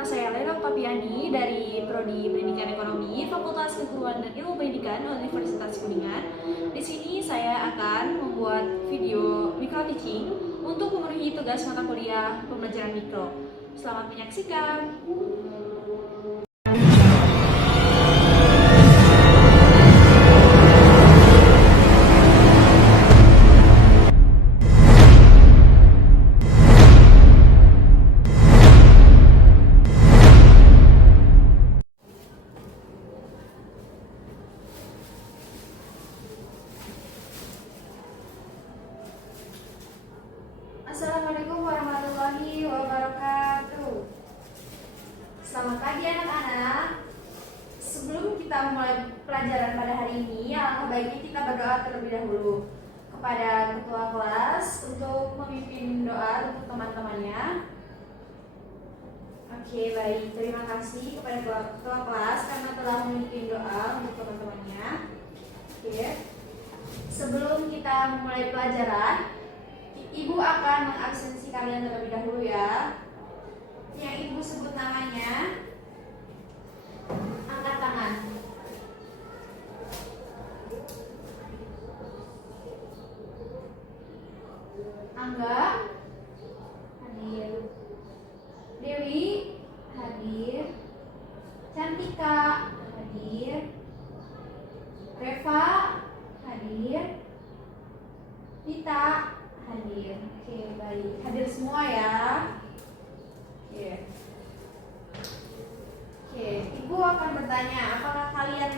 nama saya Lena Oktaviani dari Prodi Pendidikan Ekonomi, Fakultas Keguruan dan Ilmu Pendidikan Universitas Kuningan. Di sini saya akan membuat video micro teaching untuk memenuhi tugas mata kuliah pembelajaran mikro. Selamat menyaksikan. Assalamualaikum warahmatullahi wabarakatuh. Selamat pagi anak-anak. Sebelum kita mulai pelajaran pada hari ini, alangkah baiknya kita berdoa terlebih dahulu kepada ketua kelas untuk memimpin doa untuk teman-temannya. Oke, baik. Terima kasih kepada ketua kelas karena telah memimpin doa untuk teman-temannya. Oke. Sebelum kita memulai pelajaran, Ibu akan mengabsensi kalian terlebih dahulu ya. Yang Ibu sebut namanya, angkat tangan. Angga hadir. Dewi hadir. Cantika hadir. Reva hadir. Dita hadir. Oke, baik. Hadir semua ya. Oke, Ibu akan bertanya, apakah kalian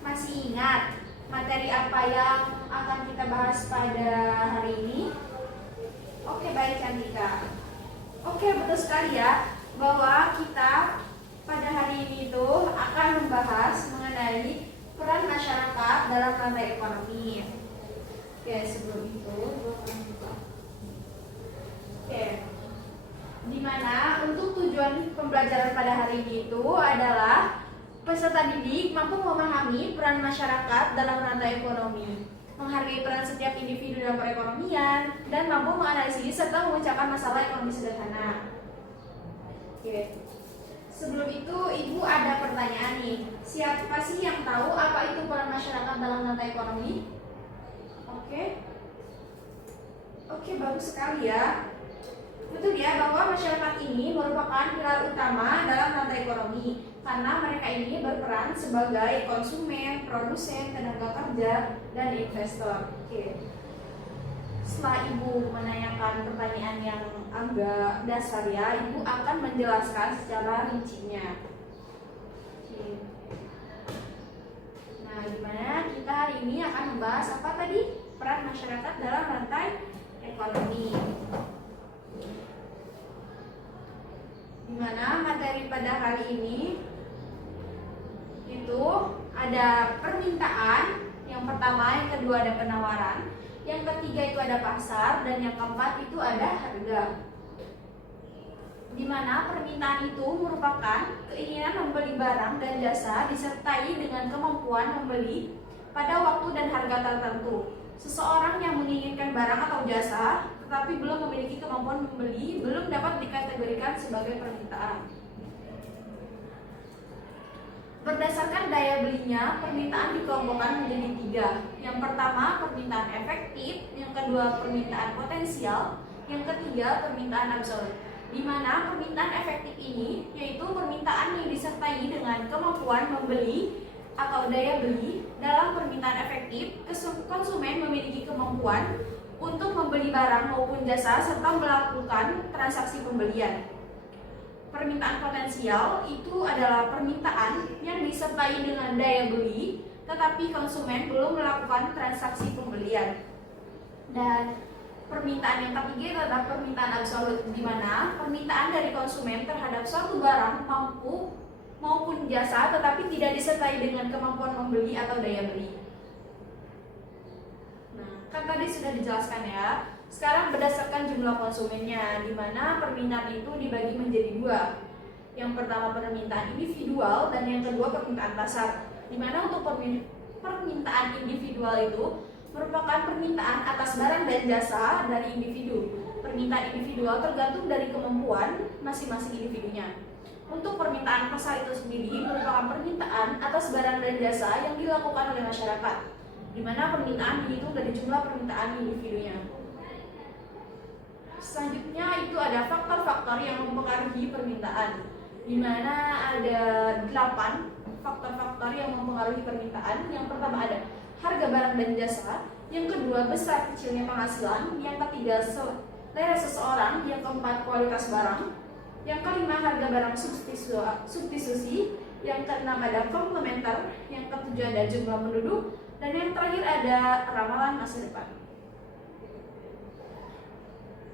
masih ingat materi apa yang akan kita bahas pada hari ini? Oke, baik Cantika. Oke, betul sekali ya, bahwa kita pada hari ini itu akan membahas mengenai peran masyarakat dalam rantai ekonomi. Oke, sebelum itu dimana untuk tujuan pembelajaran pada hari ini itu adalah peserta didik mampu memahami peran masyarakat dalam rantai ekonomi, menghargai peran setiap individu dalam perekonomian, dan mampu menganalisis serta memecahkan masalah ekonomi sederhana. Oke. Sebelum itu, Ibu ada pertanyaan nih. Siapa sih yang tahu apa itu peran masyarakat dalam rantai ekonomi? Oke, bagus sekali ya. Betul ya, bahwa masyarakat ini merupakan pilar utama dalam rantai ekonomi karena mereka ini berperan sebagai konsumen, produsen, tenaga kerja, dan investor. Oke. Setelah Ibu menanyakan pertanyaan yang agak dasar ya, Ibu akan menjelaskan secara rincinya. Oke. Nah, gimana kita hari ini akan membahas apa tadi? Peran masyarakat dalam rantai ekonomi. Dimana materi pada hari ini itu ada permintaan, yang pertama, yang kedua ada penawaran, yang ketiga itu ada pasar, dan yang keempat itu ada harga. Dimana permintaan itu merupakan keinginan membeli barang dan jasa disertai dengan kemampuan membeli pada waktu dan harga tertentu. Seseorang yang menginginkan barang atau jasa tetapi belum memiliki kemampuan membeli belum dapat dikategorikan sebagai permintaan. Berdasarkan daya belinya, permintaan dikelompokkan menjadi tiga. Yang pertama, permintaan efektif, yang kedua, permintaan potensial, yang ketiga, permintaan absolut. Di mana permintaan efektif ini yaitu permintaan yang disertai dengan kemampuan membeli atau daya beli. Dalam permintaan efektif, konsumen memiliki kemampuan untuk membeli barang maupun jasa serta melakukan transaksi pembelian. Permintaan potensial itu adalah permintaan yang disertai dengan daya beli, tetapi konsumen belum melakukan transaksi pembelian. Dan permintaan yang ketiga adalah permintaan absolut, di mana permintaan dari konsumen terhadap suatu barang maupun jasa tetapi tidak disertai dengan kemampuan membeli atau daya beli. Nah, kan tadi sudah dijelaskan ya. Sekarang berdasarkan jumlah konsumennya, di mana permintaan itu dibagi menjadi dua. Yang pertama permintaan individual dan yang kedua permintaan pasar. Di mana untuk permintaan individual itu merupakan permintaan atas barang dan jasa dari individu. Permintaan individual tergantung dari kemampuan masing-masing individunya. Untuk permintaan pasar itu sendiri merupakan permintaan atas barang dan jasa yang dilakukan oleh masyarakat, di mana permintaan dihitung dari jumlah permintaan individunya. Selanjutnya itu ada faktor-faktor yang mempengaruhi permintaan, di mana ada 8 faktor-faktor yang mempengaruhi permintaan. Yang pertama ada harga barang dan jasa, yang kedua besar kecilnya penghasilan, yang ketiga selera seseorang, yang keempat kualitas barang, yang kelima harga barang substitusi, yang keenam ada komplementer, yang ketujuh ada jumlah penduduk, dan yang terakhir ada ramalan masa depan.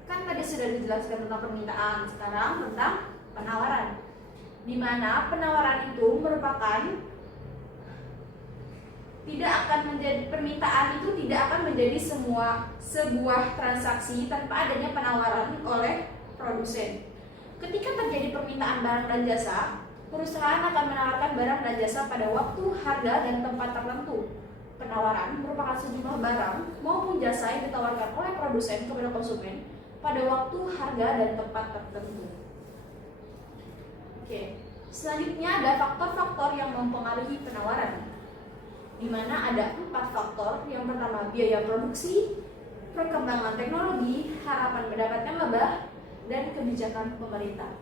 Kan tadi sudah dijelaskan tentang permintaan, sekarang tentang penawaran, di mana penawaran itu merupakan permintaan itu tidak akan menjadi sebuah transaksi tanpa adanya penawaran oleh produsen. Ketika terjadi permintaan barang dan jasa, perusahaan akan menawarkan barang dan jasa pada waktu, harga, dan tempat tertentu. Penawaran merupakan sejumlah barang maupun jasa yang ditawarkan oleh produsen kepada konsumen pada waktu, harga, dan tempat tertentu. Oke, selanjutnya ada faktor-faktor yang mempengaruhi penawaran, di mana ada 4 faktor. Yang pertama biaya produksi, perkembangan teknologi, harapan mendapatkan laba, dan kebijakan pemerintah.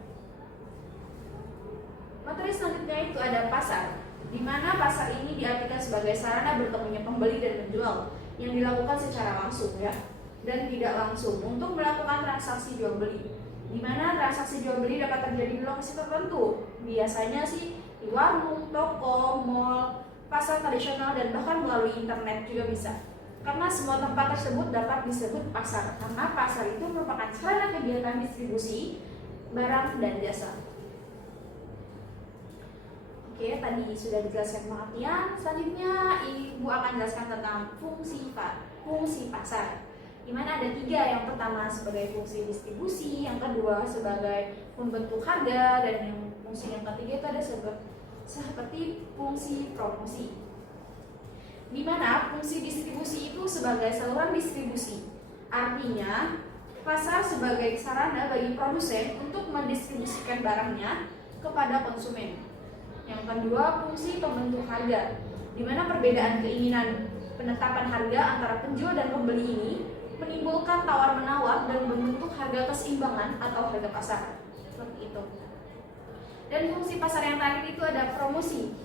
Materi selanjutnya itu ada pasar, di mana pasar ini diartikan sebagai sarana bertemunya pembeli dan penjual yang dilakukan secara langsung dan tidak langsung untuk melakukan transaksi jual beli, di mana transaksi jual beli dapat terjadi di lokasi tertentu, biasanya sih di warung, toko, mall, pasar tradisional, dan bahkan melalui internet juga bisa. Karena semua tempat tersebut dapat disebut pasar, karena pasar itu merupakan sarana kegiatan distribusi barang dan jasa. Oke, tadi sudah dijelaskan pengertian. Selanjutnya Ibu akan jelaskan tentang fungsi pasar, di mana ada 3. Yang pertama sebagai fungsi distribusi, yang kedua sebagai pembentuk harga, dan fungsi yang ketiga itu ada seperti fungsi promosi, di mana fungsi distribusi itu sebagai saluran distribusi. Artinya, pasar sebagai sarana bagi produsen untuk mendistribusikan barangnya kepada konsumen. Yang kedua, fungsi pembentuk harga, di mana perbedaan keinginan penetapan harga antara penjual dan pembeli ini menimbulkan tawar-menawar dan membentuk harga keseimbangan atau harga pasar. Seperti itu. Dan fungsi pasar yang terakhir itu ada promosi,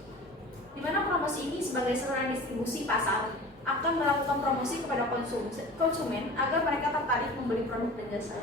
di mana promosi ini sebagai saluran distribusi pasar akan melakukan promosi kepada konsumen agar mereka tertarik membeli produk dan jasa.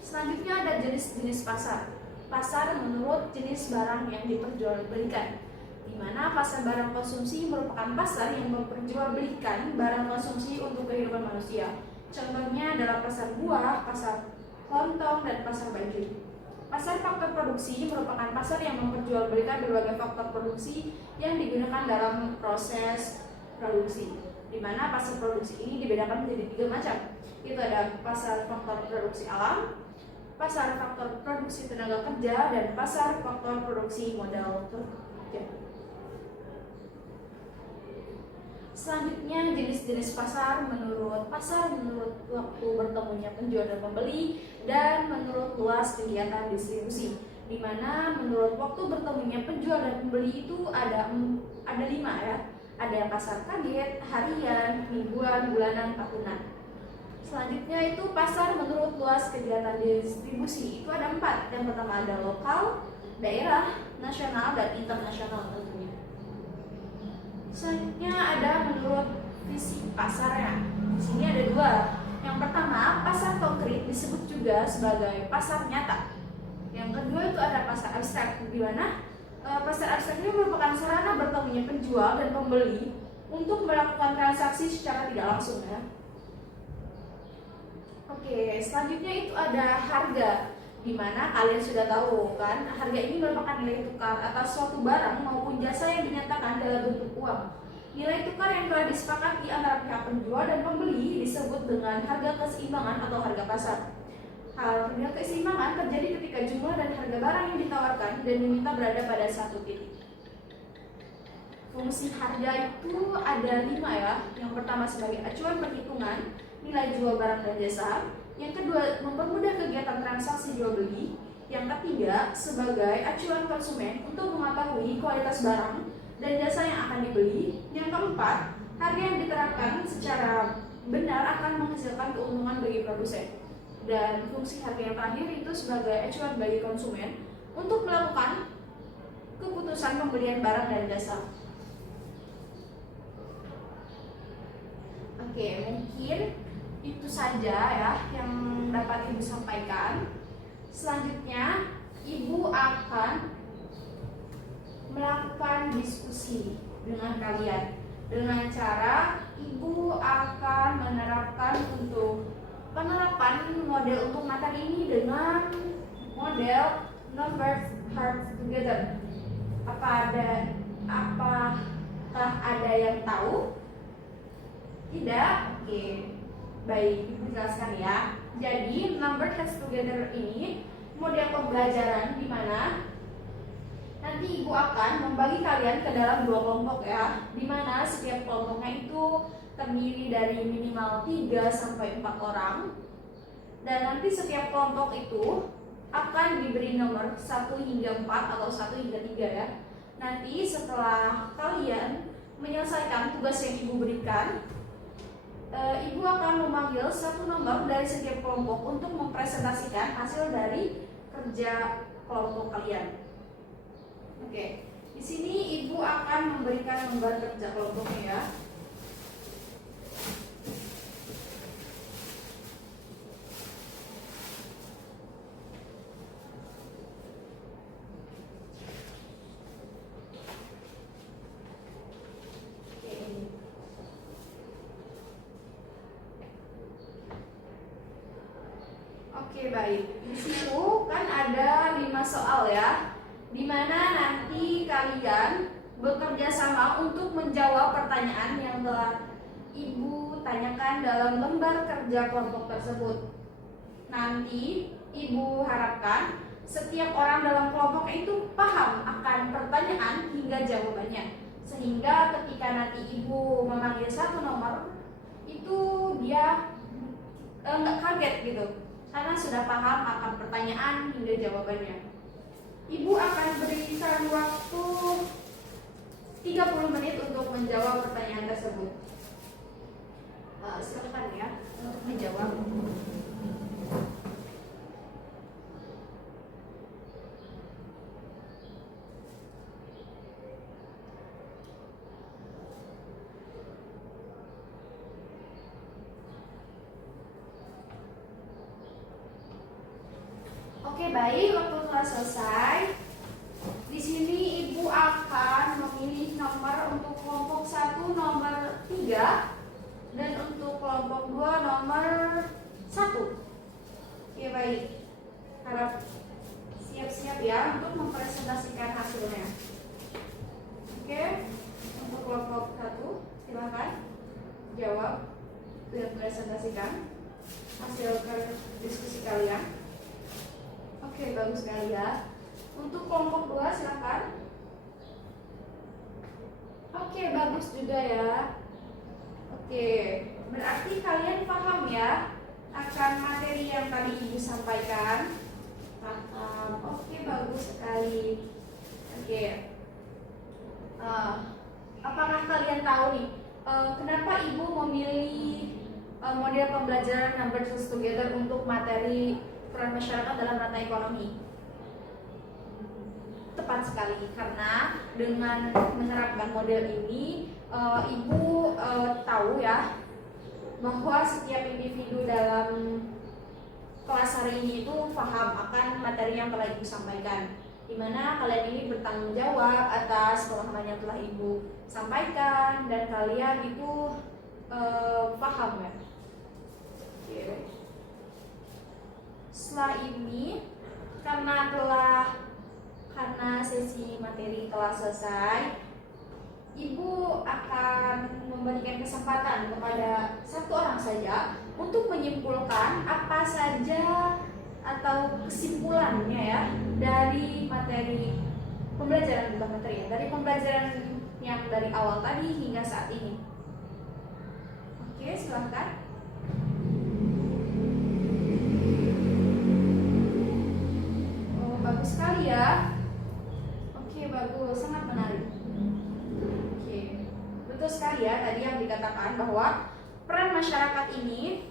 Selanjutnya ada jenis-jenis pasar. Pasar menurut jenis barang yang diperjualbelikan, di mana pasar barang konsumsi merupakan pasar yang memperjualbelikan barang konsumsi untuk kehidupan manusia. Contohnya adalah pasar buah, pasar lontong, dan pasar baju. Pasar faktor produksi merupakan pasar yang memperjualbelikan berbagai faktor produksi yang digunakan dalam proses produksi, di mana pasar produksi ini dibedakan menjadi 3 macam. Itu ada pasar faktor produksi alam, pasar faktor produksi tenaga kerja, dan pasar faktor produksi modal kerja. Selanjutnya jenis-jenis pasar menurut waktu bertemunya penjual dan pembeli, dan menurut luas kegiatan distribusi, di mana menurut waktu bertemunya penjual dan pembeli itu ada 5 Ada pasar kaget, harian, mingguan, bulanan, tahunan. Selanjutnya itu pasar menurut luas kegiatan distribusi, itu ada 4. Yang pertama ada lokal, daerah, nasional, dan internasional tentunya. Selanjutnya ada menurut visi pasarnya. Di sini ada 2. Yang pertama, pasar konkret disebut juga sebagai pasar nyata. Yang kedua itu ada pasar abstrak, di mana pasar abstrak ini merupakan sarana bertemunya penjual dan pembeli untuk melakukan transaksi secara tidak langsung Oke, selanjutnya itu ada harga, di mana kalian sudah tahu kan, harga ini merupakan nilai tukar atas suatu barang maupun jasa yang dinyatakan dalam bentuk uang. Nilai tukar yang telah disepakati antara pihak penjual dan pembeli disebut dengan harga keseimbangan atau harga pasar. Harga keseimbangan terjadi ketika jumlah dan harga barang yang ditawarkan dan diminta berada pada satu titik. Fungsi harga itu ada 5 Yang pertama sebagai acuan perhitungan nilai jual barang dan jasa. Yang kedua, mempermudah kegiatan transaksi jual beli. Yang ketiga, sebagai acuan konsumen untuk mengetahui kualitas barang dan jasa yang akan dibeli. Yang keempat, harga yang diterapkan secara benar akan menghasilkan keuntungan bagi produsen. Dan fungsi harga yang terakhir itu sebagai acuan bagi konsumen untuk melakukan keputusan pembelian barang dan jasa. Oke, mungkin itu saja ya yang dapat Ibu sampaikan. Selanjutnya, Ibu akan melakukan diskusi dengan kalian dengan cara Ibu akan menerapkan untuk penerapan model untuk materi ini dengan model number hard together. Apakah ada yang tahu? Tidak? Oke. Baik, Ibu jelaskan ya. Jadi, number has together ini model pembelajaran di mana nanti Ibu akan membagi kalian ke dalam 2 kelompok ya, di mana setiap kelompoknya itu terdiri dari minimal 3 sampai 4 orang. Dan nanti setiap kelompok itu akan diberi nomor 1 hingga 4 atau 1 hingga 3 ya. Nanti setelah kalian menyelesaikan tugas yang Ibu berikan, Ibu akan memanggil 1 nomor dari setiap kelompok untuk mempresentasikan hasil dari kerja kelompok kalian. Oke, di sini Ibu akan memberikan lembar kerja kelompoknya ya. Oke, baik. Di situ kan ada 5 soal ya, dimana nanti kalian bekerja sama untuk menjawab pertanyaan yang telah Ibu tanyakan dalam lembar kerja kelompok tersebut. Nanti Ibu harapkan setiap orang dalam kelompok itu paham akan pertanyaan hingga jawabannya, sehingga ketika nanti Ibu memanggil 1 nomor itu dia nggak kaget gitu, karena sudah paham akan pertanyaan hingga jawabannya. Ibu akan berikan waktu 30 menit untuk menjawab pertanyaan tersebut. Silakan ya untuk menjawab. Oke, baik, waktu telah selesai. Di sini Ibu akan memilih nomor untuk kelompok 1 nomor 3 dan untuk kelompok 2 nomor 1. Oke, baik. Harap siap-siap ya untuk mempresentasikan hasilnya. Oke, untuk kelompok 1 silakan jawab dan presentasikan hasil diskusi kalian. Oke, bagus sekali ya. Untuk kelompok 2 silakan. Oke, bagus juga ya. Oke, berarti kalian paham ya akan materi yang tadi Ibu sampaikan. Paham. Oke, bagus sekali. Oke. Apakah kalian tahu nih kenapa Ibu memilih model pembelajaran Numbers Together untuk materi peran masyarakat dalam rantai ekonomi? Tepat sekali, karena dengan menerapkan model ini Ibu tahu ya bahwa setiap individu dalam kelas hari ini itu paham akan materi yang telah Ibu sampaikan, dimana kalian ini bertanggung jawab atas pemahaman yang telah Ibu sampaikan dan kalian itu paham ya. Oke. Setelah ini, karena sesi materi telah selesai, Ibu akan memberikan kesempatan kepada 1 orang saja untuk menyimpulkan apa saja atau kesimpulannya ya dari materi pembelajaran, bukan materi ya, dari pembelajaran yang dari awal tadi hingga saat ini. Oke, silahkan. bagus sekali ya. Oke, bagus, sangat menarik. Oke, betul sekali ya tadi yang dikatakan bahwa peran masyarakat ini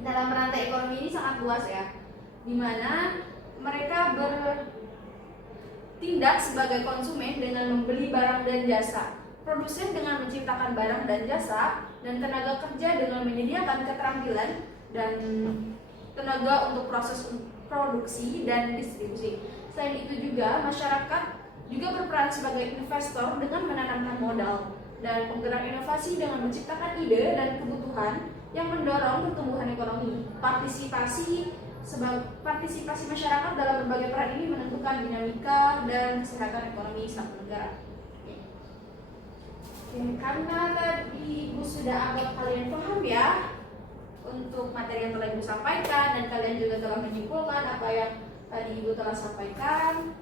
dalam rantai ekonomi ini sangat luas ya, dimana mereka bertindak sebagai konsumen dengan membeli barang dan jasa, produsen dengan menciptakan barang dan jasa, dan tenaga kerja dengan menyediakan keterampilan dan tenaga untuk proses produksi dan distribusi. Selain itu juga masyarakat juga berperan sebagai investor dengan menanamkan modal dan penggerak inovasi dengan menciptakan ide dan kebutuhan yang mendorong pertumbuhan ekonomi. Partisipasi masyarakat dalam berbagai peran ini menentukan dinamika dan kesehatan ekonomi suatu negara. Oke, karena tadi Ibu sudah anggap kalian paham ya untuk materi yang telah Ibu sampaikan, dan kalian juga telah menyimpulkan apa yang tadi Ibu telah sampaikan.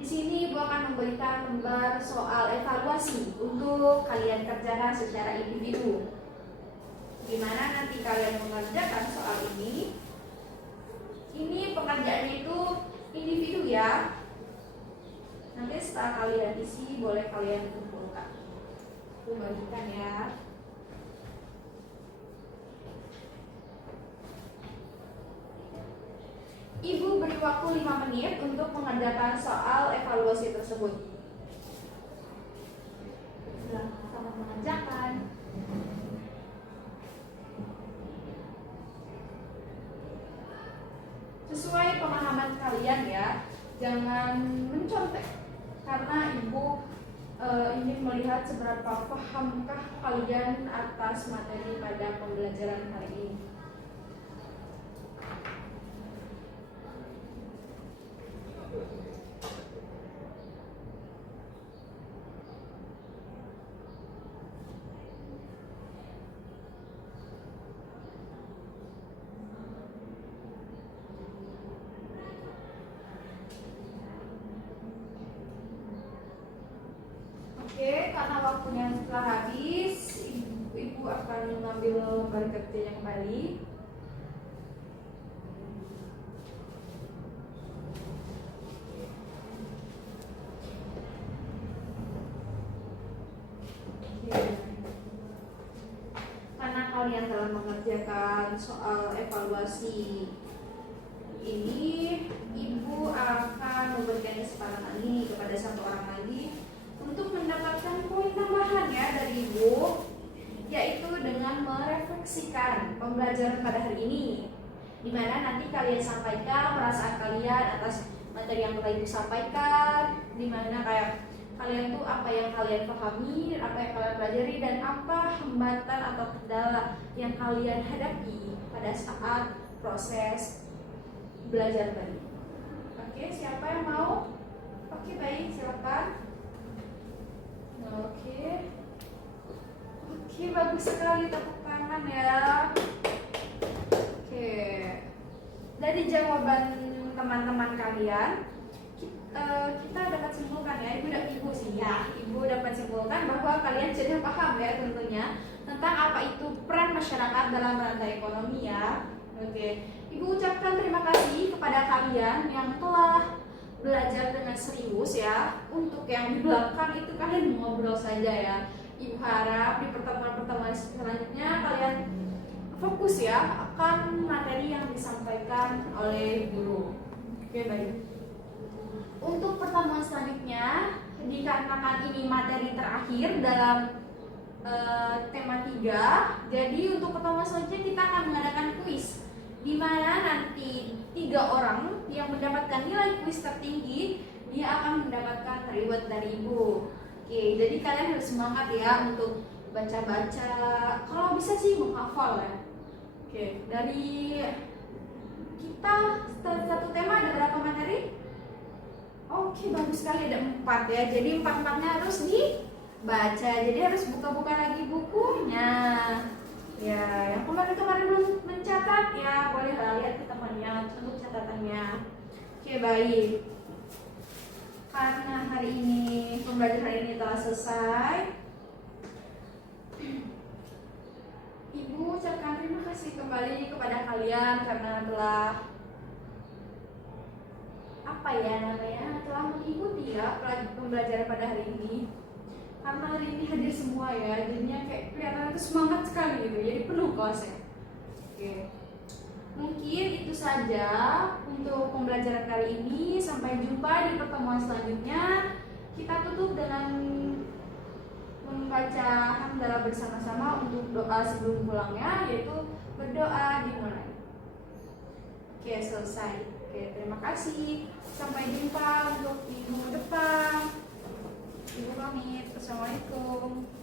Di sini Ibu akan memberikan lembar soal evaluasi untuk kalian kerjakan secara individu. Gimana nanti kalian mengerjakan soal ini? Ini pengerjaannya itu individu ya. Nanti setelah kalian isi boleh kalian kumpulkan. Aku bagikan ya. Ibu beri waktu 5 menit untuk mengerjakan soal evaluasi tersebut. Selamat mengerjakan. Sesuai pemahaman kalian ya, jangan mencontek, karena Ibu ingin melihat seberapa pahamkah kalian atas materi pada pembelajaran hari ini. Oke, karena waktunya telah habis, Ibu akan mengambil lembar kerja yang kembali. Karena kalian telah mengerjakan soal evaluasi ini, Ibu akan memberikan kesempatan ini kepada satu orang lagi untuk mendapatkan poin tambahan ya dari Ibu, yaitu dengan merefleksikan pembelajaran pada hari ini, dimana nanti kalian sampaikan perasaan kalian atas materi yang telah Ibu sampaikan, dimana kayak kalian tuh apa yang kalian pahami, apa yang kalian pelajari, dan apa hambatan atau kendala yang kalian hadapi pada saat proses belajar tadi. Oke, siapa yang mau? Oke, baik, silakan. Oke, bagus sekali, tepuk tangan ya. Oke, dari jawaban teman-teman kalian, kita dapat simpulkan ya, Ibu sih ya. Ibu dapat simpulkan bahwa kalian sudah paham ya tentunya tentang apa itu peran masyarakat dalam rantai ekonomi ya. Oke, Ibu ucapkan terima kasih kepada kalian yang telah belajar dengan serius ya. Untuk yang di belakang itu kalian ngobrol saja ya. Ibu harap di pertemuan-pertemuan selanjutnya kalian fokus ya akan materi yang disampaikan oleh guru. Oke, baik. Untuk pertemuan selanjutnya, dikarenakan ini materi terakhir dalam tema 3, jadi untuk pertemuan selanjutnya kita akan mengadakan kuis, di mana nanti 3 orang yang mendapatkan nilai kuis tertinggi dia akan mendapatkan reward dari Ibu. Oke, jadi kalian harus semangat ya untuk baca-baca, kalau bisa sih menghafal ya. Oke, dari kita satu tema ada berapa materi? Oke, bagus sekali, ada 4 ya. Jadi 4-4-nya harus dibaca. Jadi harus buka-buka lagi bukunya. Ya, yang kemarin belum mencatat ya, boleh lihat ke temannya untuk catatannya. Oke, baik. Karena hari ini pembelajaran hari ini telah selesai, Ibu ucapkan terima kasih kembali kepada kalian karena telah apa ya namanya, telah mengikuti ya pembelajaran pada hari ini. Karena hari ini hadir semua ya, jadinya kayak kelihatan itu semangat sekali gitu, jadi penuh kelasnya. Oke, mungkin itu saja untuk pembelajaran kali ini. Sampai jumpa di pertemuan selanjutnya. Kita tutup dengan membaca hamdalah bersama-sama untuk doa sebelum pulangnya, yaitu berdoa dimulai. Oke, selesai. Oke, terima kasih. Sampai jumpa untuk minggu depan. Ibu pamit. Assalamualaikum.